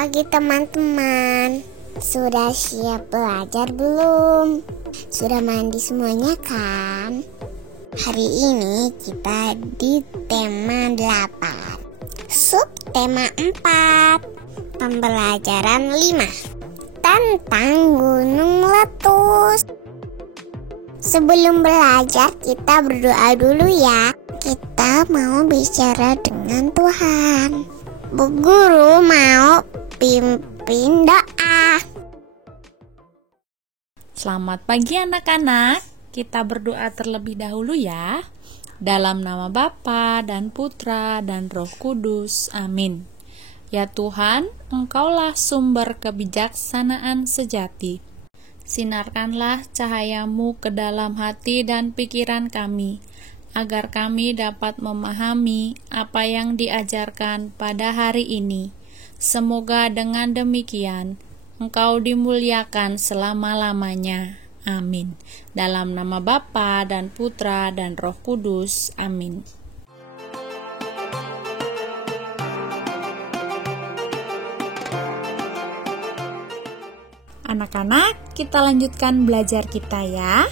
pagi teman-teman. Sudah siap belajar belum? Sudah mandi semuanya kan? Hari ini kita di tema 8, subtema 4, pembelajaran 5 tentang gunung meletus. Sebelum belajar kita berdoa dulu ya. Kita mau bicara dengan Tuhan. Bu Guru mau pimpin doa. Selamat pagi anak-anak. Kita berdoa terlebih dahulu ya. Dalam nama Bapa dan Putra dan Roh Kudus. Amin. Ya Tuhan, Engkaulah sumber kebijaksanaan sejati. Sinarkanlah cahayamu ke dalam hati dan pikiran kami, agar kami dapat memahami apa yang diajarkan pada hari ini. Semoga dengan demikian, Engkau dimuliakan selama-lamanya. Amin. Dalam nama Bapa dan Putra dan Roh Kudus. Amin. Anak-anak, kita lanjutkan belajar kita ya.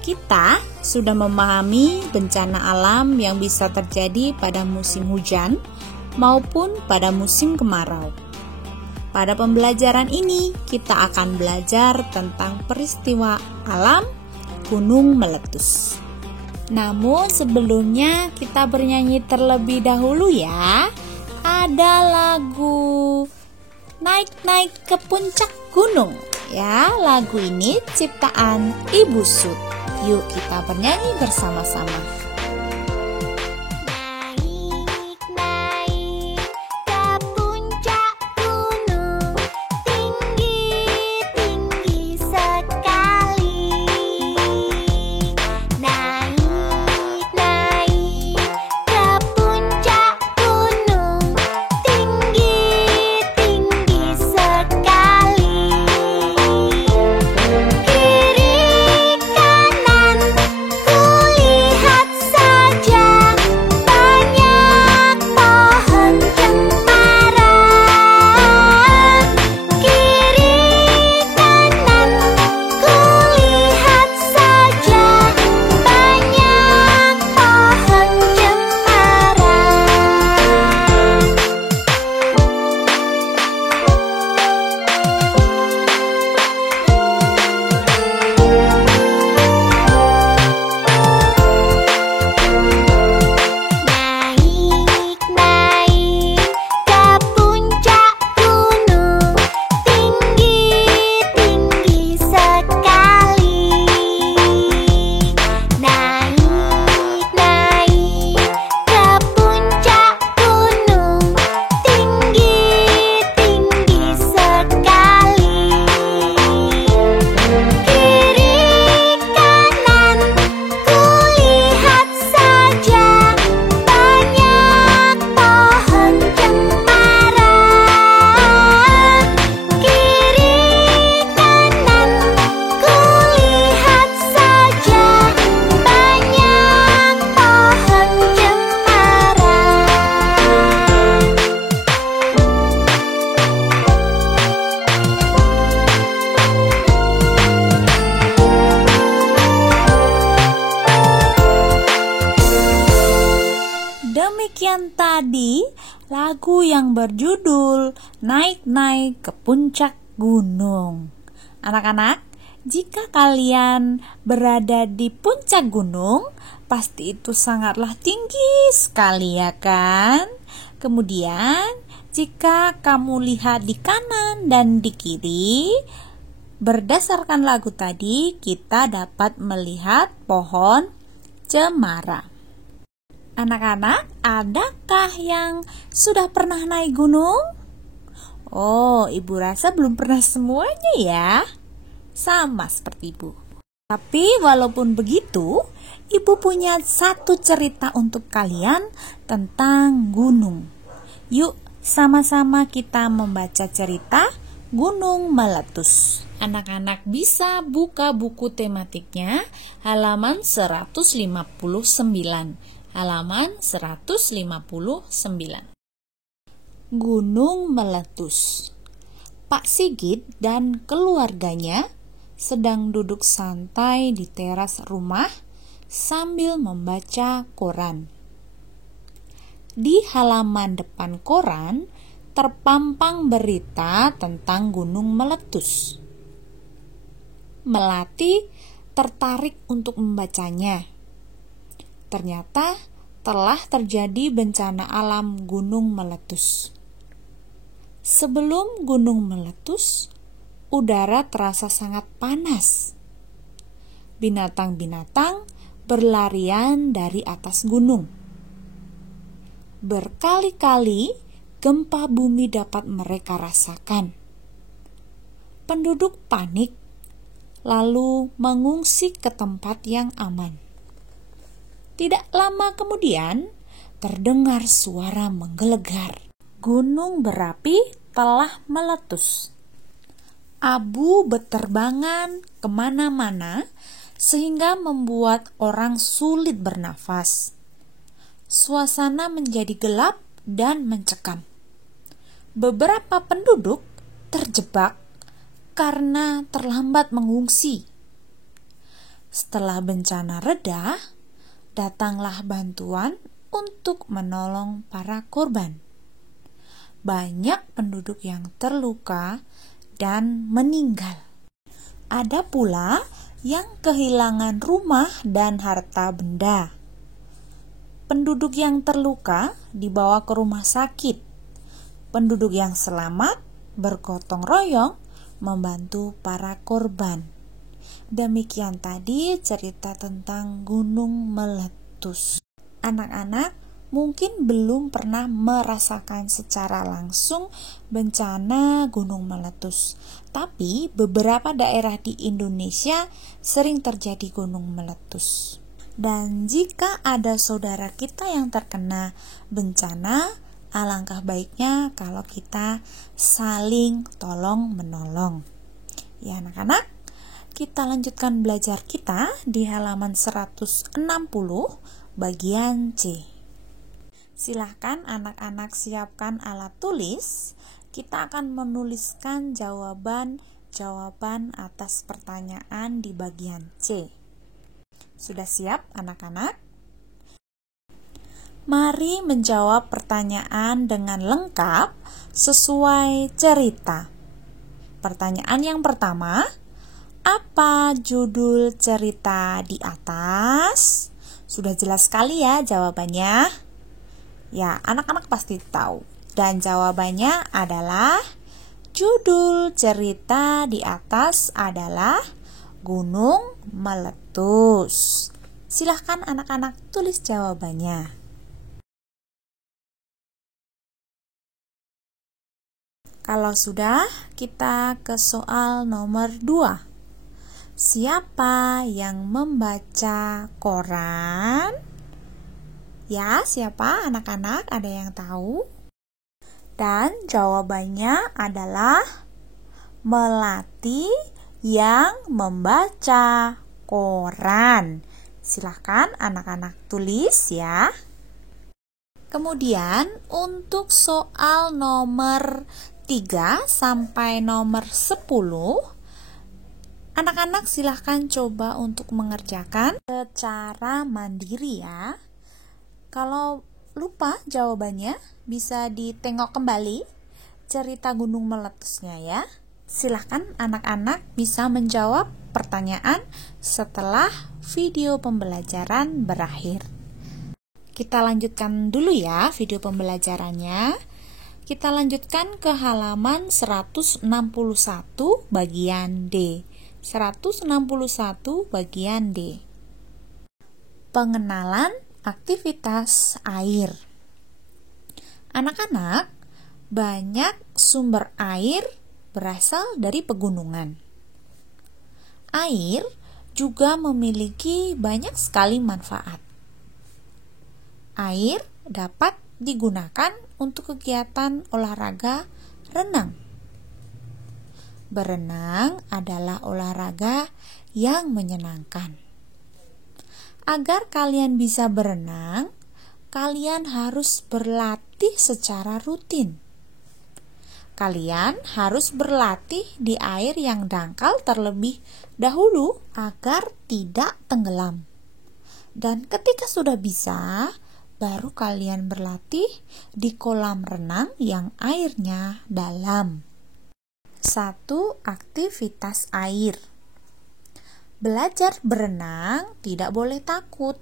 Kita sudah memahami bencana alam yang bisa terjadi pada musim hujan maupun pada musim kemarau. Pada pembelajaran ini, kita akan belajar tentang peristiwa alam gunung meletus. Namun sebelumnya kita bernyanyi terlebih dahulu ya. Ada lagu Naik-naik ke puncak gunung. Ya, lagu ini ciptaan Ibu Sud. Yuk kita bernyanyi bersama-sama. Demikian tadi lagu yang berjudul Naik-naik ke puncak gunung. Anak-anak, jika kalian berada di puncak gunung, pasti itu sangatlah tinggi sekali ya kan? Kemudian, jika kamu lihat di kanan dan di kiri, berdasarkan lagu tadi, kita dapat melihat pohon cemara. Anak-anak, adakah yang sudah pernah naik gunung? Oh, Ibu rasa belum pernah semuanya ya. Sama seperti Ibu. Tapi walaupun begitu, Ibu punya satu cerita untuk kalian tentang gunung. Yuk, sama-sama kita membaca cerita Gunung Meletus. Anak-anak bisa buka buku tematiknya halaman 159. Halaman 159. Gunung meletus. Pak Sigit dan keluarganya sedang duduk santai di teras rumah sambil membaca koran. Di halaman depan koran terpampang berita tentang gunung meletus. Melati tertarik untuk membacanya. Ternyata telah terjadi bencana alam gunung meletus. Sebelum gunung meletus, udara terasa sangat panas. Binatang-binatang berlarian dari atas gunung. Berkali-kali gempa bumi dapat mereka rasakan. Penduduk panik, lalu mengungsi ke tempat yang aman. Tidak lama kemudian, terdengar suara menggelegar. Gunung berapi telah meletus. Abu berterbangan kemana-mana sehingga membuat orang sulit bernafas. Suasana menjadi gelap dan mencekam. Beberapa penduduk terjebak karena terlambat mengungsi. Setelah bencana reda, datanglah bantuan untuk menolong para korban. Banyak penduduk yang terluka dan meninggal. Ada pula yang kehilangan rumah dan harta benda. Penduduk yang terluka dibawa ke rumah sakit. Penduduk yang selamat bergotong royong membantu para korban. Demikian tadi cerita tentang gunung meletus. Anak-anak mungkin belum pernah merasakan secara langsung bencana gunung meletus. Tapi beberapa daerah di Indonesia sering terjadi gunung meletus. Dan jika ada saudara kita yang terkena bencana, alangkah baiknya kalau kita saling tolong-menolong. Ya anak-anak, kita lanjutkan belajar kita di halaman 160 bagian C. Silahkan anak-anak siapkan alat tulis. Kita akan menuliskan jawaban atas pertanyaan di bagian C. Sudah siap anak-anak? Mari menjawab pertanyaan dengan lengkap sesuai cerita. Pertanyaan yang pertama, apa judul cerita di atas? Sudah jelas sekali ya jawabannya. Ya, anak-anak pasti tahu. Dan jawabannya adalah judul cerita di atas adalah Gunung Meletus. Silahkan anak-anak tulis jawabannya. Kalau sudah, kita ke soal nomor 2. Siapa yang membaca koran? Ya, siapa anak-anak? Ada yang tahu? Dan jawabannya adalah Melati yang membaca koran. Silahkan anak-anak tulis ya. Kemudian untuk soal nomor 3 sampai nomor 10, anak-anak silahkan coba untuk mengerjakan secara mandiri ya. Kalau lupa jawabannya, bisa ditengok kembali cerita gunung meletusnya ya. Silahkan anak-anak bisa menjawab pertanyaan setelah video pembelajaran berakhir. Kita lanjutkan dulu ya video pembelajarannya. Kita lanjutkan ke halaman 161 bagian D. 161 bagian D. Pengenalan aktivitas air. Anak-anak, banyak sumber air berasal dari pegunungan. Air juga memiliki banyak sekali manfaat. Air dapat digunakan untuk kegiatan olahraga renang. Berenang adalah olahraga yang menyenangkan. Agar kalian bisa berenang, kalian harus berlatih secara rutin. kalian harus berlatih di air yang dangkal terlebih dahulu agar tidak tenggelam. Dan ketika sudah bisa, baru kalian berlatih di kolam renang yang airnya dalam. 1. Aktivitas air. Belajar berenang tidak boleh takut.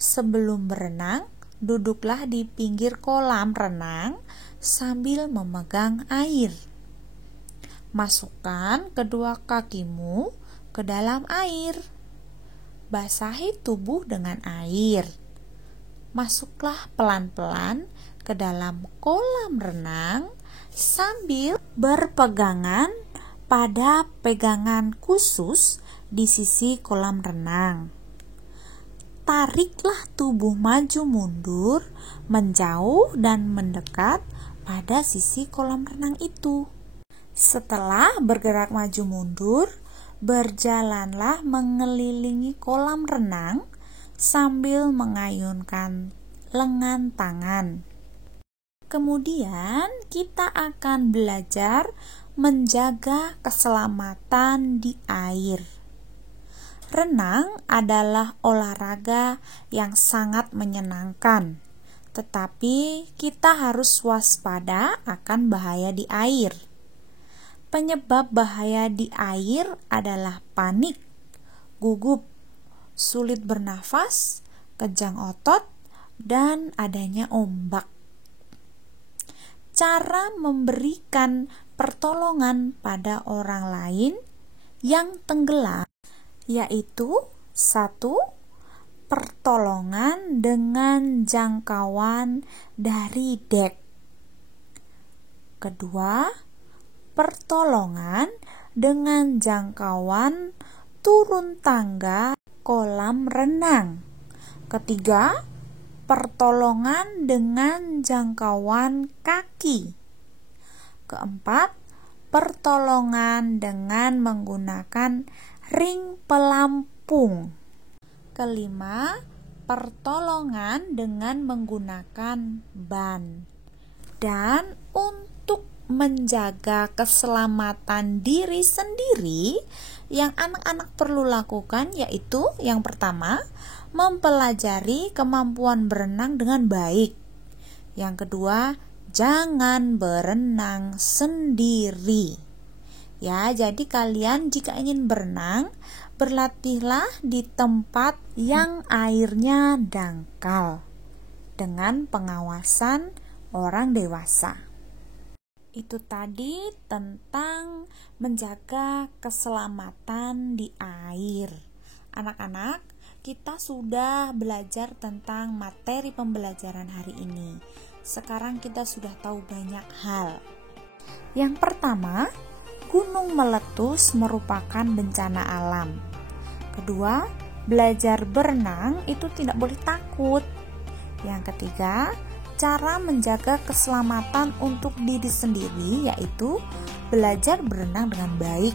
Sebelum berenang, duduklah di pinggir kolam renang sambil memegang air. Masukkan kedua kakimu ke dalam air. Basahi tubuh dengan air. Masuklah pelan-pelan ke dalam kolam renang sambil berpegangan pada pegangan khusus di sisi kolam renang. Tariklah tubuh maju mundur, menjauh dan mendekat pada sisi kolam renang itu. Setelah bergerak maju mundur, berjalanlah mengelilingi kolam renang sambil mengayunkan lengan tangan. Kemudian kita akan belajar menjaga keselamatan di air. Renang adalah olahraga yang sangat menyenangkan, tetapi kita harus waspada akan bahaya di air. Penyebab bahaya di air adalah panik, gugup, sulit bernafas, kejang otot, dan adanya ombak. Cara memberikan pertolongan pada orang lain yang tenggelam yaitu 1. Pertolongan dengan jangkauan dari dek. 2. Pertolongan dengan jangkauan turun tangga kolam renang. 3. Pertolongan dengan jangkauan kaki. 4. Pertolongan dengan menggunakan ring pelampung. 5. Pertolongan dengan menggunakan ban. Dan untuk menjaga keselamatan diri sendiri, yang anak-anak perlu lakukan yaitu yang pertama, mempelajari kemampuan berenang dengan baik. Yang kedua, jangan berenang sendiri. Ya, jadi kalian jika ingin berenang, berlatihlah di tempat yang airnya dangkal dengan pengawasan orang dewasa. Itu tadi tentang menjaga keselamatan di air. Anak-anak, kita sudah belajar tentang materi pembelajaran hari ini. Sekarang kita sudah tahu banyak hal. Yang pertama, gunung meletus merupakan bencana alam. Kedua, belajar berenang itu tidak boleh takut. Yang ketiga, cara menjaga keselamatan untuk diri sendiri yaitu belajar berenang dengan baik.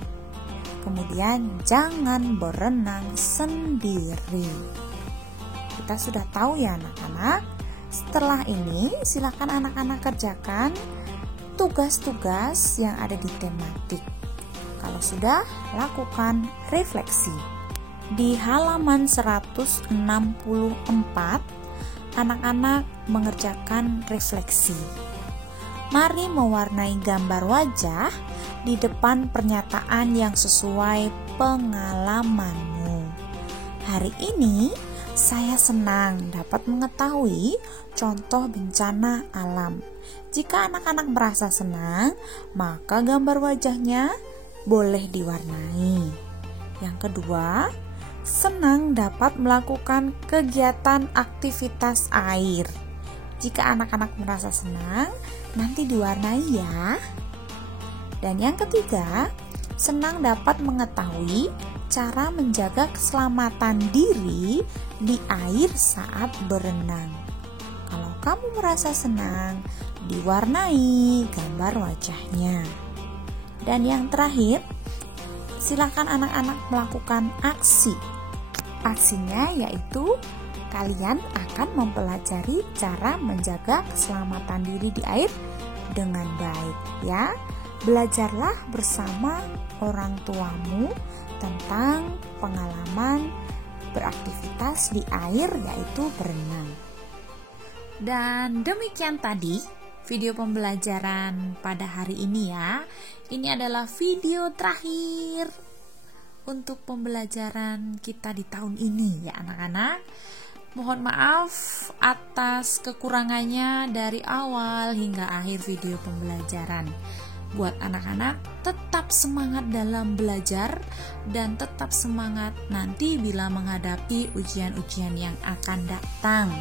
Kemudian jangan berenang sendiri. Kita sudah tahu ya anak-anak. Setelah ini silakan anak-anak kerjakan tugas-tugas yang ada di tematik. Kalau sudah, lakukan refleksi. Di halaman 164 anak-anak mengerjakan refleksi. Mari mewarnai gambar wajah di depan pernyataan yang sesuai pengalamanmu. Hari ini saya senang dapat mengetahui contoh bencana alam. Jika anak-anak merasa senang, maka gambar wajahnya boleh diwarnai. Yang kedua, senang dapat melakukan kegiatan aktivitas air. Jika anak-anak merasa senang, nanti diwarnai ya. Dan yang ketiga, senang dapat mengetahui cara menjaga keselamatan diri di air saat berenang. Kalau kamu merasa senang, diwarnai gambar wajahnya. Dan yang terakhir, silakan anak-anak melakukan aksi. Aksinya yaitu kalian akan mempelajari cara menjaga keselamatan diri di air dengan baik ya. Belajarlah bersama orang tuamu tentang pengalaman beraktivitas di air, yaitu berenang. Dan demikian tadi video pembelajaran pada hari ini ya. Ini adalah video terakhir untuk pembelajaran kita di tahun ini ya anak-anak. Mohon maaf atas kekurangannya dari awal hingga akhir video pembelajaran. Buat anak-anak, tetap semangat dalam belajar dan tetap semangat nanti bila menghadapi ujian-ujian yang akan datang.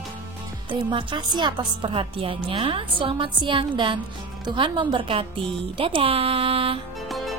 Terima kasih atas perhatiannya. Selamat siang dan Tuhan memberkati. Dadah.